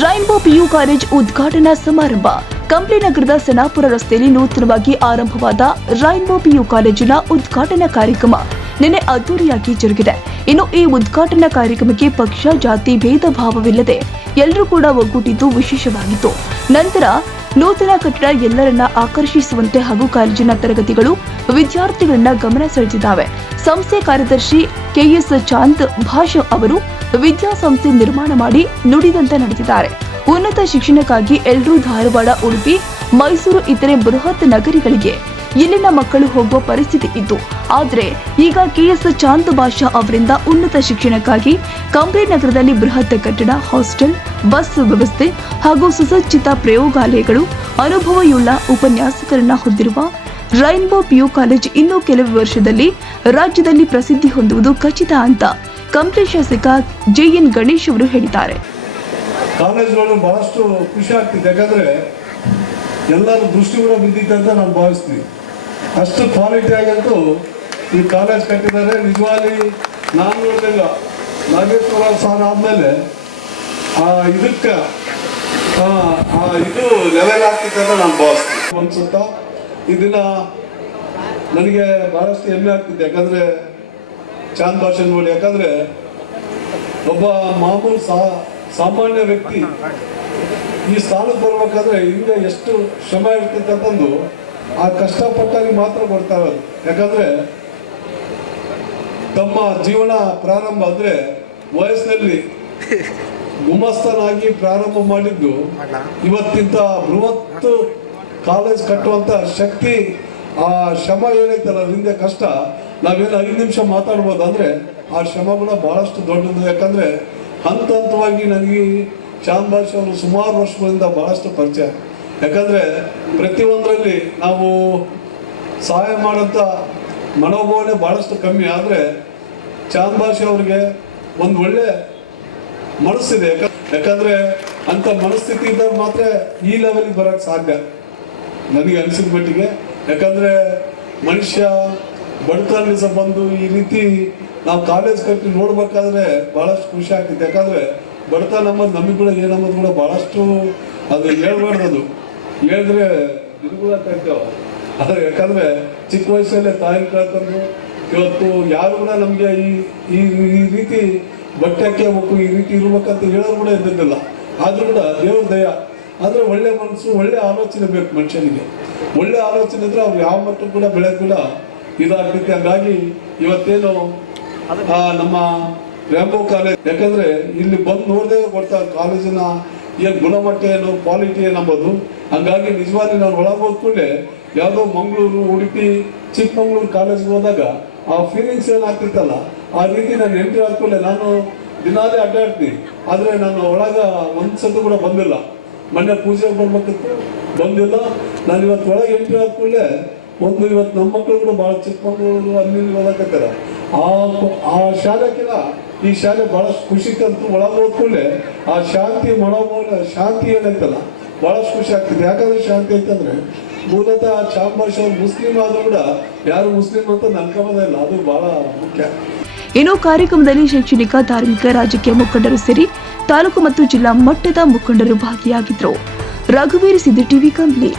Rainbow PU college ಉದ್ಘಾಟನಾ ಸಮಾರಂಭ ಕಂಪ್ಲಿ ನಗರದ ಸನಾಪುರ ರಸ್ತೆಯಲ್ಲಿ ನೂತನವಾಗಿ ಆರಂಭವಾದ ರೈನ್ಬೋ ಪಿಯು ಕಾಲೇಜಿನ ಉದ್ಘಾಟನಾ ಕಾರ್ಯಕ್ರಮ ನಿನ್ನೆ ಅದ್ದೂರಿಯಾಗಿ ಜರುಗಿದೆ. ಇನ್ನು ಈ ಉದ್ಘಾಟನಾ ಕಾರ್ಯಕ್ರಮಕ್ಕೆ ಪಕ್ಷ ಜಾತಿ ಭೇದ ಭಾವವಿಲ್ಲದೆ ಎಲ್ಲರೂ ಕೂಡ ಒಗ್ಗೂಟಿದ್ದು ವಿಶೇಷವಾಗಿತ್ತು. ನಂತರ ನೂತನ ಕಟ್ಟಡ ಎಲ್ಲರನ್ನ ಆಕರ್ಷಿಸುವಂತೆ ಹಾಗೂ ಕಾಲೇಜಿನ ತರಗತಿಗಳು ವಿದ್ಯಾರ್ಥಿಗಳನ್ನ ಗಮನ ಸೆಳೆದಿದ್ದಾವೆ. ಸಂಸ್ಥೆ ಕಾರ್ಯದರ್ಶಿ ಕೆಎಸ್ ಚಾಂದ್ ಭಾಷ ಅವರು ವಿದ್ಯಾಸಂಸ್ಥೆ ನಿರ್ಮಾಣ ಮಾಡಿ ನುಡಿದಂತೆ ನಡೆದಿದ್ದಾರೆ. ಉನ್ನತ ಶಿಕ್ಷಣಕ್ಕಾಗಿ ಎಲ್ಲರೂ ಧಾರವಾಡ, ಉಡುಪಿ, ಮೈಸೂರು ಇತರೆ ಬೃಹತ್ ನಗರಿಗಳಿಗೆ ಇಲ್ಲಿನ ಮಕ್ಕಳು ಹೋಗುವ ಪರಿಸ್ಥಿತಿ ಇತ್ತು. ಆದರೆ ಈಗ ಕೆಎಸ್ ಚಾಂದ್ ಭಾಷಾ ಅವರಿಂದ ಉನ್ನತ ಶಿಕ್ಷಣಕ್ಕಾಗಿ ಕಂಪ್ಲಿ ನಗರದಲ್ಲಿ ಬೃಹತ್ ಕಟ್ಟಡ, ಹಾಸ್ಟೆಲ್, ಬಸ್ ವ್ಯವಸ್ಥೆ ಹಾಗೂ ಸುಸಜ್ಜಿತ ಪ್ರಯೋಗಾಲಯಗಳು, ಅನುಭವಯುಳ್ಳ ಉಪನ್ಯಾಸಕರನ್ನ ಹೊಂದಿರುವ ರೈನ್ಬೋ ಪಿಯು ಕಾಲೇಜ್ ಇನ್ನು ಕೆಲವು ವರ್ಷದಲ್ಲಿ ರಾಜ್ಯದಲ್ಲಿ ಪ್ರಸಿದ್ಧಿ ಹೊಂದುವುದು ಖಚಿತ ಅಂತ ಕಂಪ್ಲಿ ಶಾಸಕ ಜೆಎನ್ ಗಣೇಶ್ ಅವರು ಹೇಳಿದ್ದಾರೆ. ಕಾಲೇಜ್ಗಳು ಬಹಳಷ್ಟು ಖುಷಿ ಆಗ್ತಿದೆ, ಯಾಕಂದ್ರೆ ಎಲ್ಲರ ದೃಷ್ಟಿ ಕೂಡ ಬಿದ್ದಿದೆ ಅಂತ ನಾನು ಭಾವಿಸ್ತೀನಿ. ಅಷ್ಟು ಕ್ವಾಲಿಟಿ ಆಗಂತೂ ಈ ಕಾಲೇಜ್ ಕಟ್ಟಿದ್ದಾರೆ. ನಿಜವಾಗಿ ನಾನು ನೋಡಿದಾಗ ನಾಗೇಶ್ವರ ಸಾಲ ಆದಮೇಲೆ ಇದಕ್ಕೆ ಇದು ಲೆವೆಲ್ ಆಗ್ತಿದೆ ಅಂತ ನಾನು ಭಾವಿಸ್ತೀನಿ. ಅನ್ಸುತ್ತ ಇದನ್ನ ನನಗೆ ಬಹಳಷ್ಟು ಹೆಮ್ಮೆ ಆಗ್ತಿದೆ, ಯಾಕಂದ್ರೆ ಚಾಂದ್ ಭಾಷೆ ನೋಡಿ. ಯಾಕಂದ್ರೆ ಒಬ್ಬ ಮಾಮೂಲು ಸಾಮಾನ್ಯ ವ್ಯಕ್ತಿ ಈ ಸ್ಥಾನಕ್ಕೆ ಬರ್ಬೇಕಾದ್ರೆ ಹಿಂದೆ ಎಷ್ಟು ಶ್ರಮ ಇರ್ತಿತ್ತು ಅಂತಂದು ಆ ಕಷ್ಟಪಟ್ಟಾಗಿ ಮಾತ್ರ ಬರ್ತಾ ಇರೋದು. ಯಾಕಂದ್ರೆ ತಮ್ಮ ಜೀವನ ಪ್ರಾರಂಭ ಅಂದ್ರೆ ವಯಸ್ಸಿನಲ್ಲಿ ಗುಮಸ್ತನಾಗಿ ಪ್ರಾರಂಭ ಮಾಡಿದ್ದು ಇವತ್ತಿಂತ ಬೃಹತ್ ಕಾಲೇಜ್ ಕಟ್ಟುವಂತ ಶಕ್ತಿ, ಆ ಶ್ರಮ ಏನೈತಲ್ಲ ಹಿಂದೆ ಕಷ್ಟ, ನಾವೇನು 5 ನಿಮಿಷ ಮಾತಾಡ್ಬೋದು ಅಂದ್ರೆ ಆ ಶ್ರಮ ಕೂಡ ಬಹಳಷ್ಟು ದೊಡ್ಡದು. ಯಾಕಂದ್ರೆ ಹಂತ ಹಂತವಾಗಿ ನನಗೆ ಚಾಂದ್ ಭಾಷೆ ಅವರು ಸುಮಾರು ವರ್ಷಗಳಿಂದ ಬಹಳಷ್ಟು ಪರಿಚಯ. ಯಾಕಂದ್ರೆ ಪ್ರತಿಯೊಂದರಲ್ಲಿ ನಾವು ಸಹಾಯ ಮಾಡೋಂಥ ಮನೋಭಾವನೆ ಬಹಳಷ್ಟು ಕಮ್ಮಿ. ಆದರೆ ಚಾಂದ್ ಭಾಷೆ ಅವ್ರಿಗೆ ಒಂದು ಒಳ್ಳೆ ಮನಸ್ಸಿದೆ. ಯಾಕಂದ್ರೆ ಅಂತ ಮನಸ್ಥಿತಿ ಇದ್ದಾಗ ಮಾತ್ರ ಈ ಲೆವೆಲ್ಗೆ ಬರೋಕ್ಕೆ ಸಾಧ್ಯ ನನಗೆ ಅನಿಸಿದ ಮಟ್ಟಿಗೆ. ಯಾಕಂದ್ರೆ ಮನುಷ್ಯ ಬಡತನ ಬಂದು ಈ ರೀತಿ ನಾವು ಕಾಲೇಜ್ ಕಟ್ಟಿ ನೋಡ್ಬೇಕಾದ್ರೆ ಬಹಳಷ್ಟು ಖುಷಿ ಆಗ್ತಿದೆ. ಯಾಕಂದ್ರೆ ಬಡತನ ನಮ್ಮದು ನಮಗೆ ಕೂಡ ಏನಮ್ಮದು ಕೂಡ ಬಹಳಷ್ಟು ಅದು ಹೇಳ್ಬಾರ್ದು, ಹೇಳಿದ್ರೆ ಇದು ಕೂಡ ಕಟ್ತೇವೆ. ಆದರೆ ಯಾಕಂದ್ರೆ ಚಿಕ್ಕ ವಯಸ್ಸಲ್ಲೇ ತಾಯಿ ಕಳ್ಕೊಂಡು ಇವತ್ತು ಯಾರು ಕೂಡ ನಮಗೆ ಈ ರೀತಿ ಬಟ್ಟೆ ಹಾಕಬೇಕು, ಈ ರೀತಿ ಇರ್ಬೇಕಂತ ಹೇಳೋರು ಕೂಡ ಇದ್ದಿದ್ದಿಲ್ಲ. ಆದ್ರೂ ಕೂಡ ದೇವ್ರ ದಯ. ಆದರೆ ಒಳ್ಳೆ ಮನಸ್ಸು, ಒಳ್ಳೆ ಆಲೋಚನೆ ಬೇಕು ಮನುಷ್ಯನಿಗೆ. ಒಳ್ಳೆ ಆಲೋಚನೆ ಇದ್ರೆ ಅವ್ರು ಯಾವ ಮಟ್ಟಕ್ಕೆ ಕೂಡ ಬೆಳೆ ಕೂಡ ಇದಾಗ್ತೈತೆ. ಹಂಗಾಗಿ ಇವತ್ತೇನು ನಮ್ಮ ರ್ಯಾಂಬೋ ಕಾಲೇಜ್, ಯಾಕಂದ್ರೆ ಇಲ್ಲಿ ಬಂದು ನೋಡದೆ ಗೊತ್ತಾಗ ಕಾಲೇಜಿನ ಏನು ಗುಣಮಟ್ಟ ಏನು, ಕ್ವಾಲಿಟಿ ಏನಂಬೋದು. ಹಂಗಾಗಿ ನಿಜವಾಗಿ ನಾನು ಒಳಗೆ ಹೋದ್ಕೂಡಲೇ ಯಾವುದೋ ಮಂಗಳೂರು, ಉಡುಪಿ, ಚಿಕ್ಕಮಂಗ್ಳೂರು ಕಾಲೇಜ್ಗೆ ಹೋದಾಗ ಆ ಫೀಲಿಂಗ್ಸ್ ಏನಾಗ್ತಿತ್ತಲ್ಲ, ಆ ರೀತಿ ನಾನು ಎಂಟ್ರಿ ಆದ್ಕೂಡಲೇ ನಾನು ದಿನಾಲೇ ಅಡ್ಡಾಡ್ತೀನಿ. ಆದರೆ ನಾನು ಒಳಗೆ ಒಂದ್ಸತಿ ಕೂಡ ಬಂದಿಲ್ಲ. ಮೊನ್ನೆ ಪೂಜೆಗೆ ಬರ್ಬೇಕಿತ್ತು, ಬಂದಿಲ್ಲ. ನಾನು ಇವತ್ತು ಒಳಗೆ ಎಂಟ್ರಿ ಆದ್ಕೂಡಲೇ ಇವತ್ತು ನಮ್ಮ ಮಕ್ಕಳು ಕೂಡ ಭಾಳ ಚಿಕ್ಕಮಂಗ್ಳೂರು ಅಲ್ಲಿ ಓದಕತ್ತಾರ. ಆ ಶಾಲೆಗಿನ ಈ ಶಾಲೆ ಬಹಳಷ್ಟು ಖುಷಿ ತಂತು. ಒಳಗೆ ಹೋದ್ಕೂಡಲೇ ಆ ಶಾಂತಿ ಮನೋಭಾವನೆ, ಶಾಂತಿ ಏನೈತಲ್ಲ ಬಹಳಷ್ಟು ಖುಷಿ ಆಗ್ತಿದೆ. ಯಾಕಂದ್ರೆ ಶಾಂತಿ ಐತಂದ್ರೆ ಮೂಲತಃ ಚಾಂದ್ ಭಾಷೆ ಅವ್ರು ಮುಸ್ಲಿಂ ಆದ್ರೂ ಕೂಡ ಯಾರು ಮುಸ್ಲಿಂ ಅಂತ ನನ್ಕೊಂಬೋದಿಲ್ಲ, ಅದು ಬಹಳ ಮುಖ್ಯ. ಇನ್ನು ಕಾರ್ಯಕ್ರಮದಲ್ಲಿ ಶೈಕ್ಷಣಿಕ, ಧಾರ್ಮಿಕ, ರಾಜಕೀಯ ಮುಖಂಡರು ಸೇರಿ ತಾಲೂಕು ಮತ್ತು ಜಿಲ್ಲಾ ಮಟ್ಟದ ಮುಖಂಡರು ಭಾಗಿಯಾಗಿದ್ದರು. ರಘುವೀರ್ ಸಿದ್ದು, ಟಿವಿ ಕಂಪ್ಲಿ.